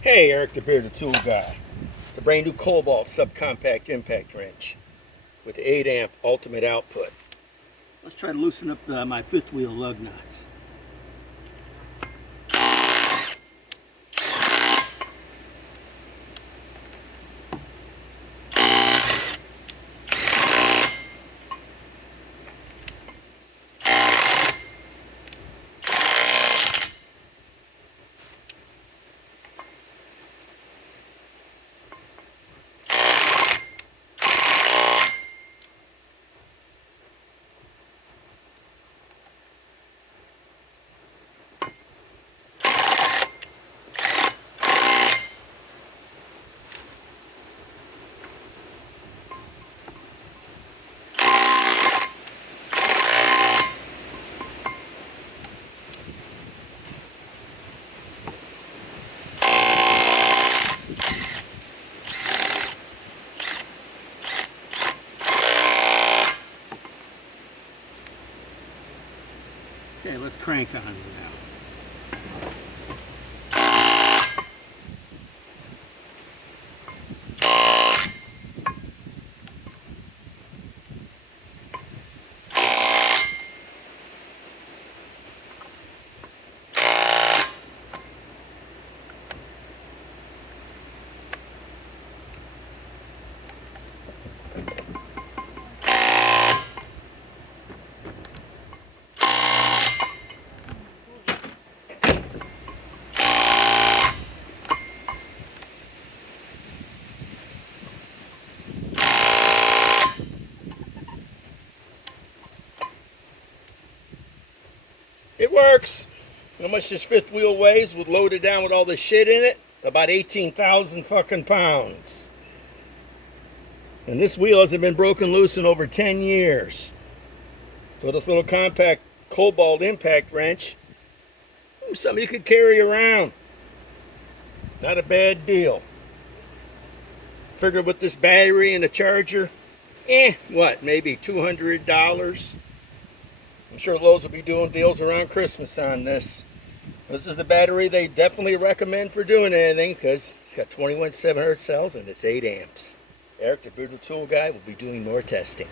Hey, Eric the Bearded Tool Guy. The brand new KOBALT subcompact impact wrench with the 8 amp ultimate output. Let's try to loosen up my fifth wheel lug nuts. Okay, let's crank on it now. It works. How much this fifth wheel weighs with loaded down with all this shit in it? About 18,000 fucking pounds. And this wheel hasn't been broken loose in over 10 years. So this little compact KOBALT impact wrench, something you could carry around. Not a bad deal. Figure with this battery and the charger, what, maybe $200? I'm sure Lowe's will be doing deals around Christmas on this. This is the battery they definitely recommend for doing anything because it's got 21 700 cells and it's 8 amps. Eric, the Bearded Tool Guy, will be doing more testing.